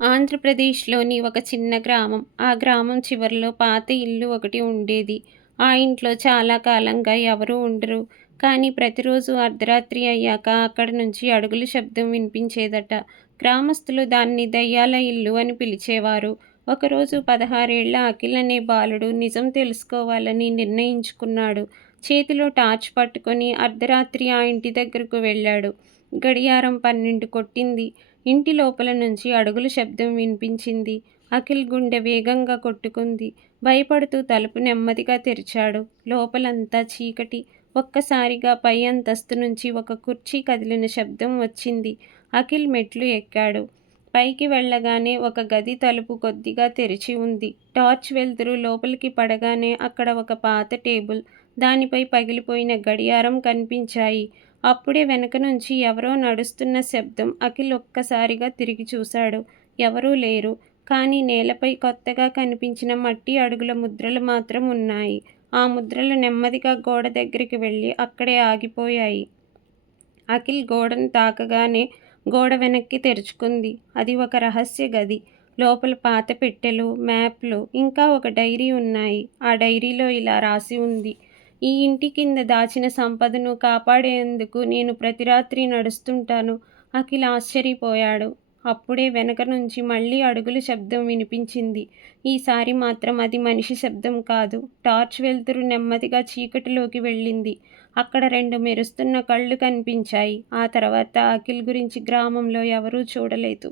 ఆంధ్రప్రదేశ్‌లోని ఒక చిన్న గ్రామం. ఆ గ్రామం చివరలో పాత ఇల్లు ఒకటి ఉండేది. ఆ ఇంట్లో చాలా కాలంగా ఎవరూ ఉండరు. కానీ ప్రతిరోజు అర్ధరాత్రి అయ్యాక అక్కడి నుంచి అడుగుల శబ్దం వినిపించేదట. గ్రామస్తులు దాన్ని దయ్యాల ఇల్లు అని పిలిచేవారు. ఒకరోజు 16 ఏళ్ల అఖిల్ అనే బాలుడు నిజం తెలుసుకోవాలని నిర్ణయించుకున్నాడు. చేతిలో టార్చ్ పట్టుకొని అర్ధరాత్రి ఆ ఇంటి దగ్గరకు వెళ్ళాడు. గడియారం 12 కొట్టింది. ఇంటి లోపల నుంచి అడుగుల శబ్దం వినిపించింది. అఖిల్ గుండె వేగంగా కొట్టుకుంది. భయపడుతూ తలుపు నెమ్మదిగా తెరిచాడు. లోపలంతా చీకటి. ఒక్కసారిగా పై అంతస్తు నుంచి ఒక కుర్చీ కదిలిన శబ్దం వచ్చింది. అఖిల్ మెట్లు ఎక్కాడు. పైకి వెళ్ళగానే ఒక గది తలుపు కొద్దిగా తెరిచి ఉంది. టార్చ్ వెలుతురు లోపలికి పడగానే అక్కడ ఒక పాత టేబుల్, దానిపై పగిలిపోయిన గడియారం కనిపించాయి. అప్పుడే వెనక నుంచి ఎవరో నడుస్తున్న శబ్దం. అఖిల్ ఒక్కసారిగా తిరిగి చూశాడు. ఎవరూ లేరు. కానీ నేలపై కొత్తగా కనిపించిన మట్టి అడుగుల ముద్రలు మాత్రం ఉన్నాయి. ఆ ముద్రలు నెమ్మదిగా గోడ దగ్గరికి వెళ్ళి అక్కడే ఆగిపోయాయి. అఖిల్ గోడను తాకగానే గోడ వెనక్కి తెరుచుకుంది. అది ఒక రహస్య గది. లోపల పాత పెట్టెలు, మ్యాప్లు, ఇంకా ఒక డైరీ ఉన్నాయి. ఆ డైరీలో ఇలా రాసి ఉంది: ఈ ఇంటి కింద దాచిన సంపదను కాపాడేందుకు నేను ప్రతి రాత్రి నడుస్తుంటాను. అఖిల్ ఆశ్చర్యపోయాడు. అప్పుడే వెనక నుంచి మళ్ళీ అడుగుల శబ్దం వినిపించింది. ఈసారి మాత్రం అది మనిషి శబ్దం కాదు. టార్చ్ వెలుతురు నెమ్మదిగా చీకటిలోకి వెళ్ళింది. అక్కడ 2 మెరుస్తున్న కళ్ళు కనిపించాయి. ఆ తర్వాత అఖిల్ గురించి గ్రామంలో ఎవరూ చూడలేదు.